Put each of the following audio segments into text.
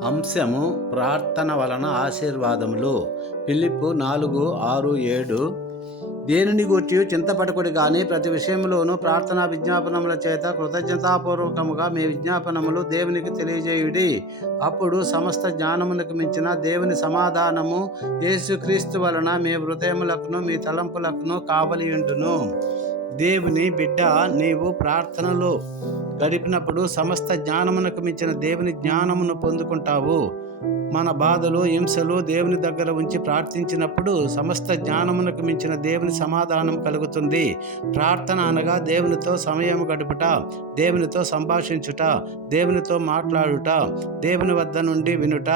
అంశము ప్రార్థన వలన ఆశీర్వాదములు. పిలిప్పు నాలుగు ఆరు ఏడు. దేనిని గూర్చి చింతపడకుడి కానీ ప్రతి విషయంలోనూ ప్రార్థనా విజ్ఞాపనముల చేత కృతజ్ఞతాపూర్వకముగా మీ విజ్ఞాపనములు దేవునికి తెలియజేయుడి. అప్పుడు సమస్త జ్ఞానమునకు మించిన దేవుని సమాధానము యేసుక్రీస్తు వలన మీ హృదయములకును మీ తలంపులకును కావలియుంటును దేవుని బిడ్డ నీవు ప్రార్థనలో గడిపినప్పుడు సమస్త జ్ఞానమునకు మించిన దేవుని జ్ఞానమును పొందుకుంటావు. మన బాధలు హింసలు దేవుని దగ్గర ఉంచి ప్రార్థించినప్పుడు సమస్త జ్ఞానమునకు మించిన దేవుని సమాధానం కలుగుతుంది. ప్రార్థన అనగా దేవునితో సమయం గడుపుట దేవునితో సంభాషించుట దేవునితో మాట్లాడుట దేవుని వద్ద నుండి వినుట.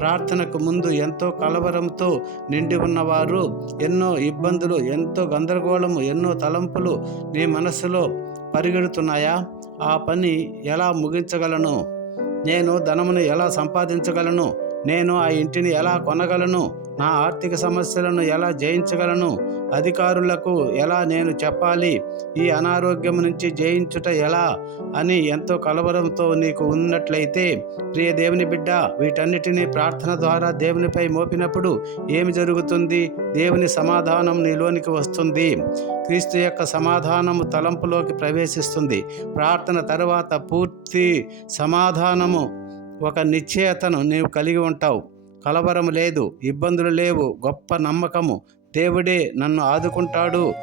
ప్రార్థనకు ముందు ఎంతో కలవరంతో నిండి ఉన్నవారు ఎన్నో ఇబ్బందులు ఎంతో గందరగోళము ఎన్నో తలంపులు నీ మనస్సులో పరిగెడుతున్నాయా? ఆ పని ఎలా ముగించగలను? నేను ధనమును ఎలా సంపాదించగలను? నేను ఆ ఇంటిని ఎలా కొనగలను? నా ఆర్థిక సమస్యలను ఎలా జయించగలను? అధికారులకు ఎలా నేను చెప్పాలి? ఈ అనారోగ్యం నుంచి జయించుట ఎలా? అని ఎంతో కలవరంతో నీకు ఉన్నట్లయితే ప్రియ దేవుని బిడ్డ వీటన్నిటినీ ప్రార్థన ద్వారా దేవునిపై మోపినప్పుడు ఏమి జరుగుతుంది? దేవుని సమాధానం నీలోనికి వస్తుంది. క్రీస్తు యొక్క సమాధానము తలంపులోకి ప్రవేశిస్తుంది. ప్రార్థన తర్వాత పూర్తి సమాధానము ఒక నిశ్చయతను నీవు కలిగి ఉంటావు. కలవరం లేదు ఇబ్బందులు లేవు గొప్ప నమ్మకము. దేవుడే నన్ను ఆదుకుంటాడు.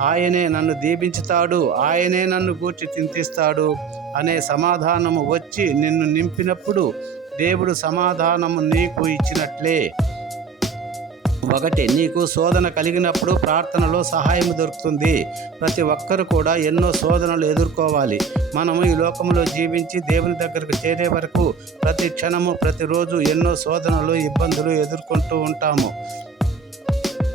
ఆయనే నన్ను దీపించుతాడు ఆయనే నన్ను గూర్చి చింతిస్తాడు అనే సమాధానము వచ్చి నిన్ను నింపినప్పుడు దేవుడు సమాధానము నీకు ఇచ్చినట్లే. ఒకటి నీకు శోధన కలిగినప్పుడు ప్రార్థనలో సహాయం దొరుకుతుంది. ప్రతి ఒక్కరు కూడా ఎన్నో శోధనలు ఎదుర్కోవాలి. మనము ఈ లోకంలో జీవించి దేవుని దగ్గరకు చేరే వరకు ప్రతి క్షణము ప్రతిరోజు ఎన్నో శోధనలు ఇబ్బందులు ఎదుర్కొంటూ ఉంటాము.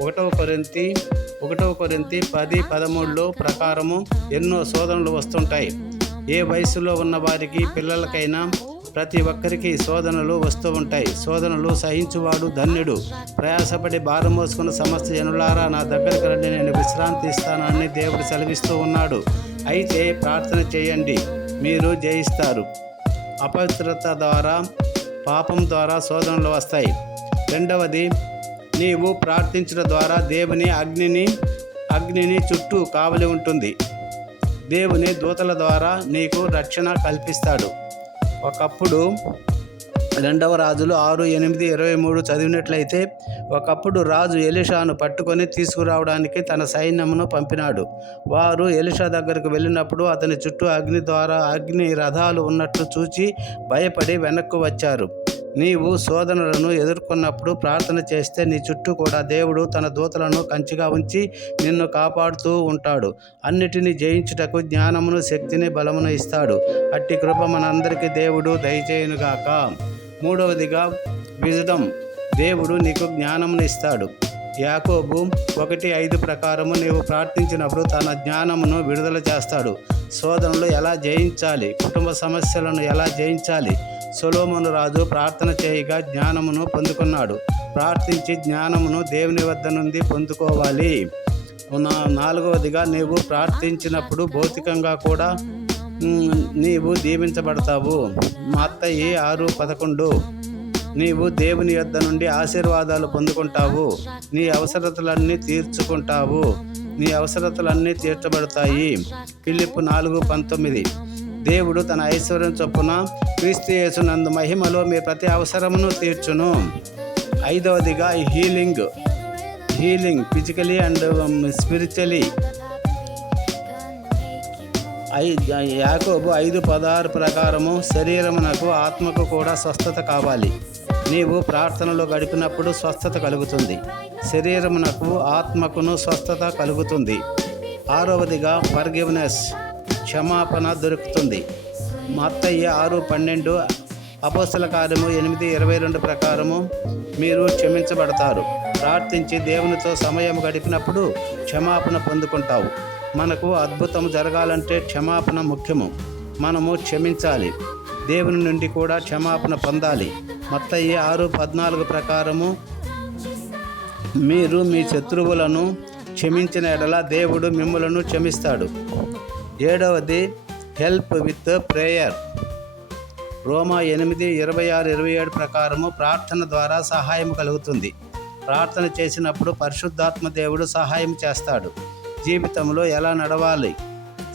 ఒకటవ కొరింతి ఒకటవ కొరింతి పది పదమూడులో ప్రకారము ఎన్నో శోధనలు వస్తుంటాయి. ఏ వయసులో ఉన్న వారికి పిల్లలకైనా ప్రతి ఒక్కరికి శోధనలు వస్తూ ఉంటాయి. శోధనలు సహించువాడు ధన్యుడు. ప్రయాసపడి భారం మోసుకున్న సమస్త జనులారా నా దగ్గరికి రండి నేను విశ్రాంతి ఇస్తానని దేవుడు సెలవిస్తూ ఉన్నాడు. అయితే ప్రార్థన చేయండి మీరు జయిస్తారు. అపవిత్రత ద్వారా పాపం ద్వారా శోధనలు వస్తాయి. రెండవది నీవు ప్రార్థించడం ద్వారా దేవుని అగ్నిని అగ్నిని చుట్టూ కావలి ఉంటుంది. దేవుని దూతల ద్వారా నీకు రక్షణ కల్పిస్తాడు. ఒకప్పుడు రెండవ రాజులు ఆరు ఎనిమిది ఇరవై మూడు చదివినట్లయితే ఒకప్పుడు రాజు ఎలిషాను పట్టుకొని తీసుకురావడానికి తన సైన్యమును పంపినాడు. వారు ఎలిషా దగ్గరకు వెళ్ళినప్పుడు అతని చుట్టూ అగ్ని ద్వారా అగ్ని రథాలు ఉన్నట్లు చూచి భయపడి వెనక్కు వచ్చారు. నీవు శోధనలను ఎదుర్కొన్నప్పుడు ప్రార్థన చేస్తే నీ చుట్టూ కూడా దేవుడు తన దూతలను కంచిగా ఉంచి నిన్ను కాపాడుతూ ఉంటాడు. అన్నిటినీ జయించుటకు జ్ఞానమును శక్తిని బలమును ఇస్తాడు. అట్టి కృప మనందరికీ దేవుడు దయచేయునుగాక. మూడవదిగా విజడం దేవుడు నీకు జ్ఞానమును ఇస్తాడు. యాకోబు ఒకటి ఐదు ప్రకారము నీవు ప్రార్థించినప్పుడు తన జ్ఞానమును విడుదల చేస్తాడు. శోధనలు ఎలా జయించాలి? కుటుంబ సమస్యలను ఎలా జయించాలి? సొలోమోను రాజు ప్రార్థన చేయగా జ్ఞానమును పొందుకున్నాడు. ప్రార్థించి జ్ఞానమును దేవుని వద్ద నుండి పొందుకోవాలి. నా నాలుగవదిగా నీవు ప్రార్థించినప్పుడు భౌతికంగా కూడా నీవు దీవించబడతావు. మా అత్తయ్య ఆరు పదకొండు. నీవు దేవుని యొద్ద నుండి ఆశీర్వాదాలు పొందుకుంటావు. నీ అవసరతలన్నీ తీర్చుకుంటావు. నీ అవసరతలన్నీ తీర్చబడతాయి. పిలుపు నాలుగు పంతొమ్మిది. దేవుడు తన ఐశ్వర్యం చొప్పున క్రీస్తు యేసునందు మహిమలో మీ ప్రతి అవసరమును తీర్చును. ఐదవదిగా healing. Healing physically and um, spiritually. I యాకోబు ఐదు పదహారు ప్రకారము శరీరమునకు ఆత్మకు కూడా స్వస్థత కావాలి. నీవు ప్రార్థనలో గడిపినప్పుడు స్వస్థత కలుగుతుంది. శరీరమునకు ఆత్మకును స్వస్థత కలుగుతుంది. ఆరవదిగా ఫర్గివ్నెస్. క్షమాపణ దొరుకుతుంది. మత్తయ్య ఆరు పన్నెండు అపోస్తల కార్యము ఎనిమిది ఇరవై రెండు ప్రకారము మీరు క్షమించబడతారు. ప్రార్థించి దేవునితో సమయం గడిపినప్పుడు క్షమాపణ పొందుకుంటావు. మనకు అద్భుతం జరగాలంటే క్షమాపణ ముఖ్యము. మనము క్షమించాలి. దేవుని నుండి కూడా క్షమాపణ పొందాలి. మత్తయ్య ఆరు పద్నాలుగు ప్రకారము మీరు మీ శత్రువులను క్షమించిన ఎడల దేవుడు మిమ్మలను క్షమిస్తాడు. ఏడవది హెల్ప్ విత్ ప్రేయర్ రోమా ఎనిమిది ఇరవై ఆరు ఇరవై ఏడు ప్రకారము ప్రార్థన ద్వారా సహాయం కలుగుతుంది. ప్రార్థన చేసినప్పుడు పరిశుద్ధాత్మ దేవుడు సహాయం చేస్తాడు. జీవితంలో ఎలా నడవాలి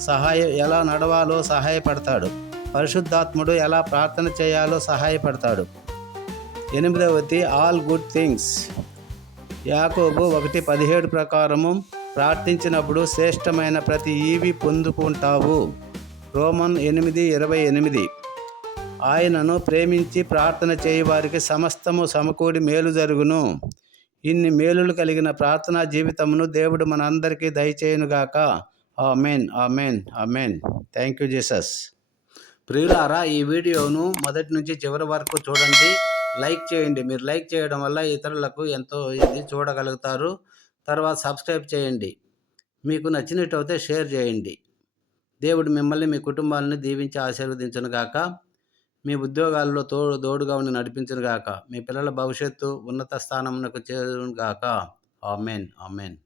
సహాయ ఎలా నడవాలో సహాయపడతాడు. పరిశుద్ధాత్ముడు ఎలా ప్రార్థన చేయాలో సహాయపడతాడు. ఎనిమిదవది ఆల్ గుడ్ థింగ్స్ యాకోబు ఒకటి పదిహేడు ప్రకారము ప్రార్థించినప్పుడు శ్రేష్టమైన ప్రతి ఈవి పొందుకుంటావు. రోమన్ ఎనిమిది ఇరవై ఎనిమిది. ఆయనను ప్రేమించి ప్రార్థన చేయవారికి సమస్తము సమకూడి మేలు జరుగును. ఇన్ని మేలులు కలిగిన ప్రార్థనా జీవితమును దేవుడు మన అందరికీ దయచేయునుగాక. Amen amen amen. Thank you Jesus ప్రియులారా ఈ వీడియోను మొదటి నుంచి చివరి వరకు చూడండి. లైక్ చేయండి. మీరు లైక్ చేయడం వల్ల ఇతరులకు ఎంతో ఇది చూడగలుగుతారు. తర్వాత సబ్స్క్రైబ్ చేయండి. మీకు నచ్చినట్టయితే షేర్ చేయండి. దేవుడు మిమ్మల్ని మీ కుటుంబాలను దీవించి ఆశీర్వదించునుగాక మీ ఉద్యోగాల్లో తోడు తోడుగా ఉండి నడిపించునుగాక మీ పిల్లల భవిష్యత్తు ఉన్నత స్థానమునకు చేరును గాక. ఆమెన్. ఆమెన్.